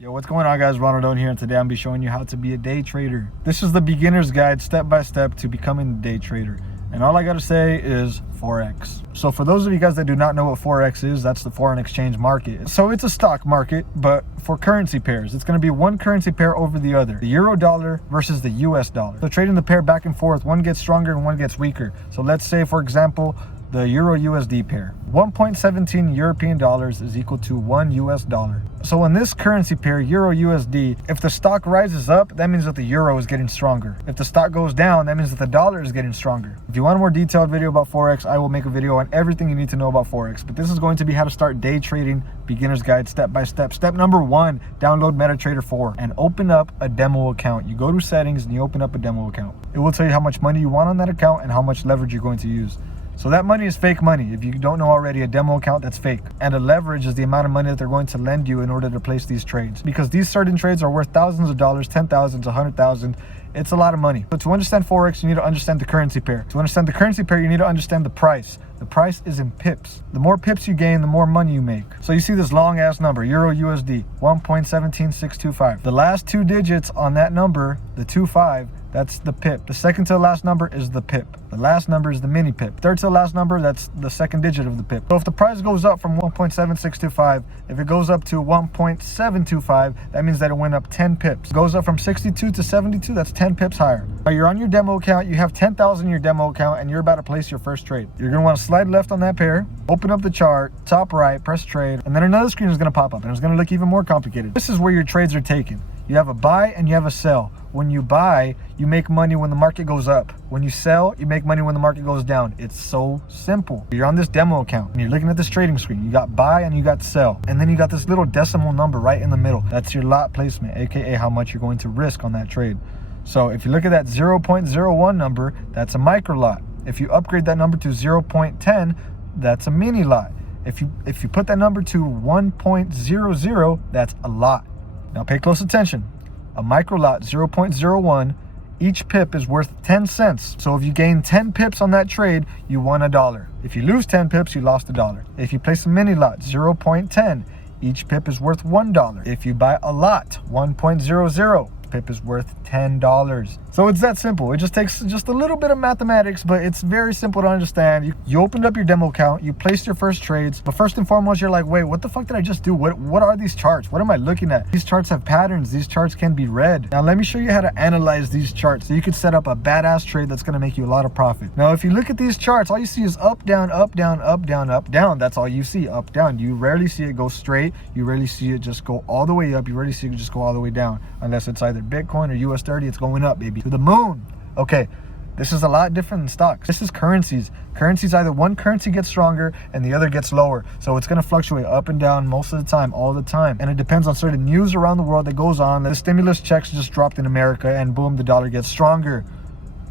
Yo, what's going on, guys? Ronald here, and today I'm going to be showing you how to be a day trader. This is the beginner's guide, step by step, to becoming a day trader. And all I got to say is Forex. So for those of you guys that do not know what Forex is, that's the foreign exchange market. So it's a stock market, but for currency pairs. It's going to be one currency pair over the other. The euro dollar versus the US dollar. So trading the pair back and forth, one gets stronger and one gets weaker. So let's say, for example, the Euro USD pair. 1.17 European dollars is equal to 1 US dollar. So in this currency pair, Euro USD, if the stock rises up, that means that the euro is getting stronger. If the stock goes down, that means that the dollar is getting stronger. If you want a more detailed video about Forex, I will make a video on everything you need to know about Forex. But this is going to be how to start day trading, beginner's guide, step by step. Step number 1, download MetaTrader 4 and open up a demo account. You go to settings and you open up a demo account. It will tell you how much money you want on that account and how much leverage you're going to use. So that money is fake money. If you don't know already, a demo account, that's fake. And a leverage is the amount of money that they're going to lend you in order to place these trades. Because these certain trades are worth thousands of dollars, 10,000, 100,000. It's a lot of money. So to understand Forex, you need to understand the currency pair. To understand the currency pair, you need to understand the price. The price is in pips. The more pips you gain, the more money you make. So you see this long ass number, Euro USD, 1.17625. The last 2 digits on that number, the 25, that's the pip. The second to the last number is the pip. The last number is the mini pip. Third to the last number, that's the second digit of the pip. So if the price goes up from 1.7625, if it goes up to 1.725, that means that it went up 10 pips. It goes up from 62 to 72, that's 10 pips higher. Now you're on your demo account, you have 10,000 in your demo account, and you're about to place your first trade. You're gonna wanna slide left on that pair, open up the chart, top right, press trade, and then another screen is gonna pop up, and it's gonna look even more complicated. This is where your trades are taken. You have a buy and you have a sell. When you buy, you make money when the market goes up. When you sell, you make money when the market goes down. It's so simple. You're on this demo account and you're looking at this trading screen. You got buy and you got sell. And then you got this little decimal number right in the middle. That's your lot placement, aka how much you're going to risk on that trade. So if you look at that 0.01 number, that's a micro lot. If you upgrade that number to 0.10, that's a mini lot. If you put that number to 1.00, that's a lot. Now pay close attention. A micro lot, 0.01, each pip is worth 10 cents. So if you gain 10 pips on that trade, you won $1. If you lose 10 pips, you lost $1. If you place a mini lot, 0.10, each pip is worth $1. If you buy a lot, 1.00, pip is worth $10. So it's that simple. It just takes just a little bit of mathematics, but it's very simple to understand. You opened up your demo account, you placed your first trades, but first and foremost, you're like, wait, what the fuck did I just do? What are these charts? What am I looking at? These charts have patterns. These charts can be read. Now let me show you how to analyze these charts so you can set up a badass trade that's gonna make you a lot of profit. Now if you look at these charts, all you see is up, down, up, down, up, down, up, down. That's all you see, up, down. You rarely see it go straight. You rarely see it just go all the way up. You rarely see it just go all the way down, unless it's either Bitcoin or US 30, it's going up, baby, to the moon. Okay, this is a lot different than stocks. This is currencies. Currencies, either one currency gets stronger and the other gets lower. So it's going to fluctuate up and down most of the time, all the time. And it depends on certain news around the world that goes on. The stimulus checks just dropped in America and boom, the dollar gets stronger.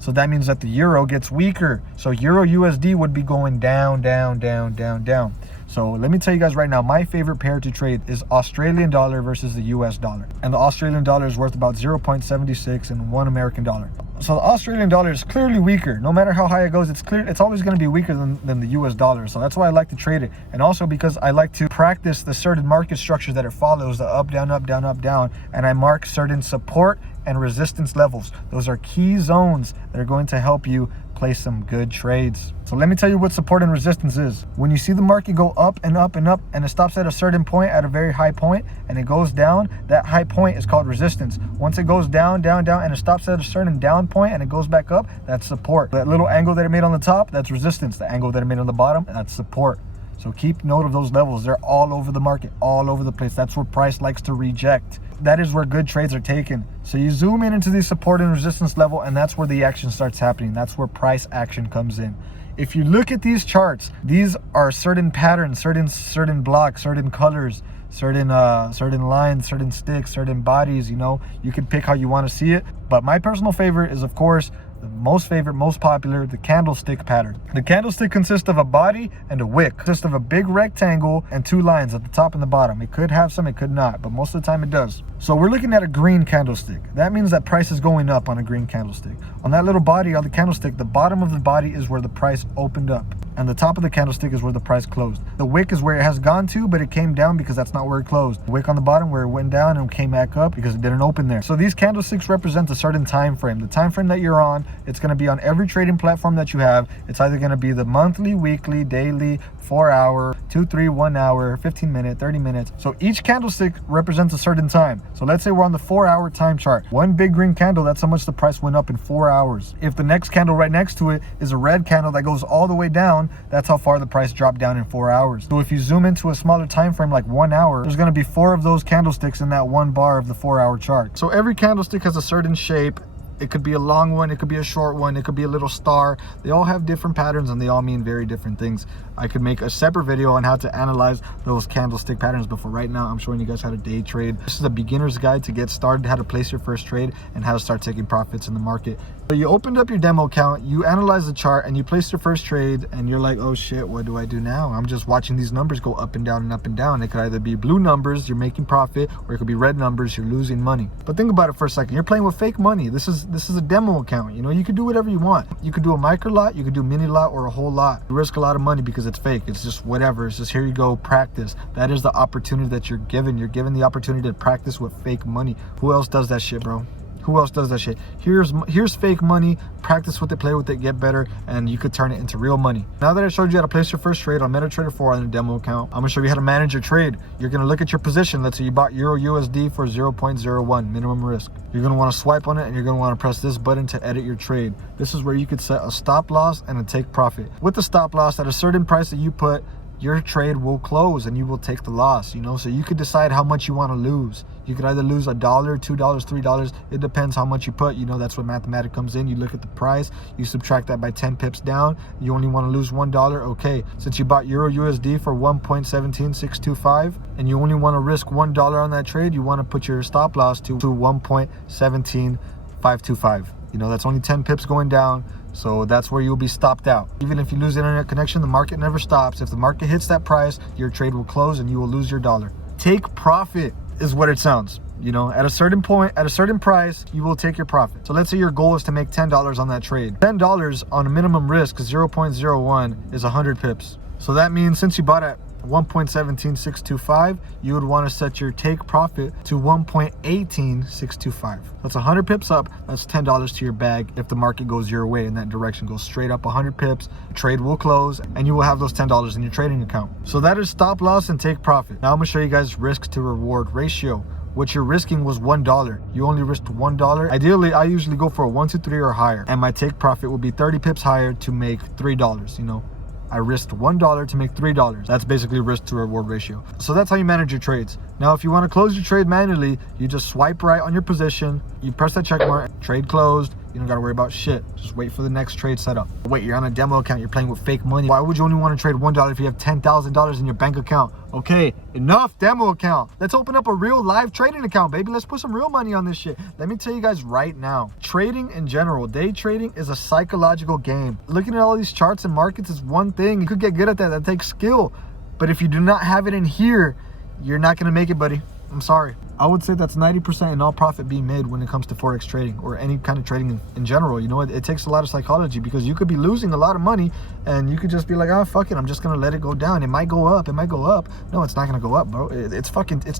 So that means that the euro gets weaker. So Euro USD would be going down, down, down, down, down. So let me tell you guys right now, my favorite pair to trade is Australian dollar versus the US dollar. And the Australian dollar is worth about 0.76 in one American dollar. So the Australian dollar is clearly weaker. No matter how high it goes, it's always going to be weaker than the US dollar. So that's why I like to trade it. And also because I like to practice the certain market structure that it follows, the up, down, up, down, up, down. And I mark certain support and resistance levels. Those are key zones that are going to help you place some good trades. So let me tell you what support and resistance is. When you see the market go up and up and up and it stops at a certain point, at a very high point, and it goes down, that high point is called resistance. Once it goes down, down, down, and it stops at a certain down point and it goes back up, that's support. That little angle that it made on the top, that's resistance. The angle that it made on the bottom, that's support. So keep note of those levels. They're all over the market, all over the place. That's where price likes to reject. That is where good trades are taken. So you zoom in into the support and resistance level, and that's where the action starts happening. That's where price action comes in. If you look at these charts, these are certain patterns, certain blocks, certain colors, certain lines, certain sticks, certain bodies. You know, you can pick how you want to see it. But my personal favorite is, of course, the most favorite, most popular, the candlestick pattern. The candlestick consists of a body and a wick. It consists of a big rectangle and two lines at the top and the bottom. It could have some, it could not, but most of the time it does. So we're looking at a green candlestick. That means that price is going up on a green candlestick. On that little body on the candlestick, the bottom of the body is where the price opened up, and the top of the candlestick is where the price closed. The wick is where it has gone to, but it came down because that's not where it closed. The wick on the bottom where it went down and came back up because it didn't open there. So these candlesticks represent a certain time frame. The time frame that you're on, it's going to be on every trading platform that you have. It's either going to be the monthly, weekly, daily, 4 hour, 2, 3, 1 hour, 15 minute, 30 minutes. So each candlestick represents a certain time. So let's say we're on the 4-hour time chart. One big green candle, that's how much the price went up in 4 hours. If the next candle right next to it is a red candle that goes all the way down, that's how far the price dropped down in 4 hours. So if you zoom into a smaller time frame like 1 hour, there's going to be 4 of those candlesticks in that one bar of the 4-hour chart. So every candlestick has a certain shape. It could be a long one, it could be a short one, it could be a little star. They all have different patterns and they all mean very different things. I could make a separate video on how to analyze those candlestick patterns, but for right now, I'm showing you guys how to day trade. This is a beginner's guide to get started, how to place your first trade, and how to start taking profits in the market. So you opened up your demo account, you analyze the chart, and you place your first trade, and you're like, oh shit, what do I do now? I'm just watching these numbers go up and down and up and down. It could either be blue numbers, you're making profit, or it could be red numbers, you're losing money. But think about it for a second. You're playing with fake money. This is a demo account. You know, you could do whatever you want. You could do a micro lot, you could do mini lot, or a whole lot. You risk a lot of money because it's fake. It's just whatever. It's just, here you go, practice. That is the opportunity that you're given. You're given the opportunity to practice with fake money. Who else does that shit, bro? Who else does that shit? Here's fake money. Practice with it, play with it, get better, and you could turn it into real money. Now that I showed you how to place your first trade on MetaTrader 4 on a demo account, I'm gonna show you how to manage your trade. You're gonna look at your position. Let's say you bought Euro USD for 0.01 minimum risk. You're gonna want to swipe on it, and you're gonna want to press this button to edit your trade. This is where you could set a stop loss and a take profit. With the stop loss, at a certain price that you put, your trade will close and you will take the loss, you know. So you could decide how much you want to lose. You could either lose $1, $2, $3. It depends how much you put, you know. That's where mathematics comes in. You look at the price, you subtract that by 10 pips down, you only want to lose $1. Okay, since you bought Euro USD for 1.17625 and you only want to risk $1 on that trade, you want to put your stop loss to 1.17525. You know, that's only 10 pips going down. So that's where you'll be stopped out. Even if you lose internet connection, the market never stops. If the market hits that price, your trade will close and you will lose your dollar. Take profit is what it sounds. You know, at a certain point, at a certain price, you will take your profit. So let's say your goal is to make $10 on that trade. $10 on a minimum risk, 0.01 is 100 pips. So that means since you bought at 1.17625, you would want to set your take profit to 1.18625. That's 100 pips up. That's $10 to your bag if the market goes your way in that direction, goes straight up 100 pips, trade will close, and you will have those $10 in your trading account. So that is stop loss and take profit. Now I'm gonna show you guys risk to reward ratio. What you're risking was $1. You only risked $1. Ideally, I usually go for a 1, 2, 3 or higher, and my take profit will be 30 pips higher to make $3, you know. I risked $1 to make $3. That's basically risk to reward ratio. So that's how you manage your trades. Now, if you want to close your trade manually, you just swipe right on your position, you press that check mark, trade closed. You don't got to worry about shit. Just wait for the next trade setup. Wait, you're on a demo account, you're playing with fake money. Why would you only want to trade $1 if you have $10,000 in your bank account? Okay, enough demo account. Let's open up a real live trading account, baby. Let's put some real money on this shit. Let me tell you guys right now, trading in general, day trading is a psychological game. Looking at all these charts and markets is one thing. You could get good at that. That takes skill. But if you do not have it in here, you're not going to make it, buddy. I'm sorry. I would say that's 90% in all profit being made when it comes to Forex trading or any kind of trading in general. You know, it takes a lot of psychology because you could be losing a lot of money and you could just be like, oh, fuck it, I'm just going to let it go down. It might go up. It might go up. No, it's not going to go up, bro. It's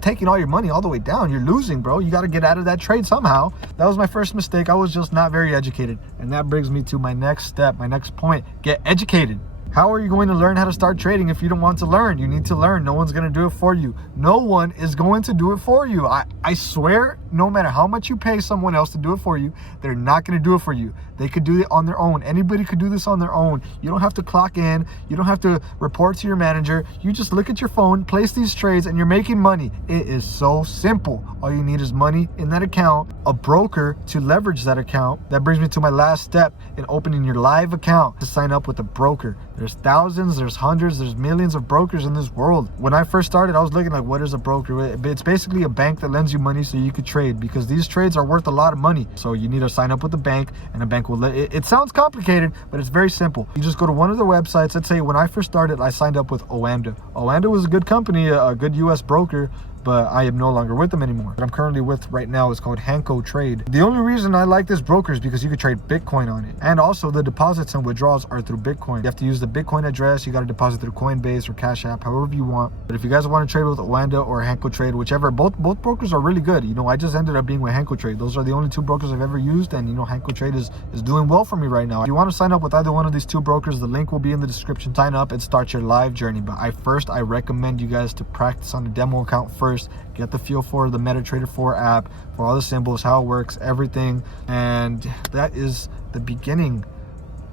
taking all your money all the way down. You're losing, bro. You got to get out of that trade somehow. That was my first mistake. I was just not very educated. And that brings me to my next step, my next point. Get educated. How are you going to learn how to start trading if you don't want to learn? You need to learn. No one's going to do it for you. No one is going to do it for you. I swear, no matter how much you pay someone else to do it for you, they're not going to do it for you. They could do it on their own. Anybody could do this on their own. You don't have to clock in. You don't have to report to your manager. You just look at your phone, place these trades, and you're making money. It is so simple. All you need is money in that account, a broker to leverage that account. That brings me to my last step in opening your live account, to sign up with a broker. There's thousands, there's hundreds, there's millions of brokers in this world. When I first started, I was looking like, what is a broker? It's basically a bank that lends you money so you could trade, because these trades are worth a lot of money. So you need to sign up with the bank, and a bank will let it sounds complicated, but it's very simple. You just go to one of their websites. Let's say when I first started, I signed up with Oanda. Oanda was a good company, a good US broker, but I am no longer with them anymore. What I'm currently with right now is called Hanko Trade. The only reason I like this broker is because you could trade Bitcoin on it. And also the deposits and withdrawals are through Bitcoin. You have to use the Bitcoin address. You got to deposit through Coinbase or Cash App, however you want. But if you guys want to trade with Oanda or Hanko Trade, whichever, both brokers are really good. You know, I just ended up being with Hanko Trade. Those are the only two brokers I've ever used. And you know, Hanko Trade is doing well for me right now. If you want to sign up with either one of these two brokers, the link will be in the description. Sign up and start your live journey. But I recommend you guys to practice on a demo account first. Get the feel for the MetaTrader 4 app, for all the symbols, how it works, everything. And that is the beginning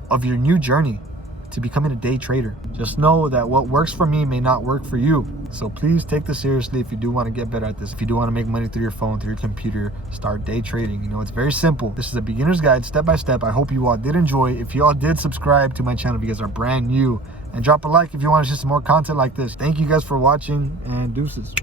of your new journey to becoming a day trader. Just know that what works for me may not work for you. So please take this seriously if you do want to get better at this. If you do want to make money through your phone, through your computer, start day trading. You know, it's very simple. This is a beginner's guide, step by step. I hope you all did enjoy. If you all did subscribe to my channel, if you guys are brand new, and drop a like if you want to see some more content like this. Thank you guys for watching, and deuces.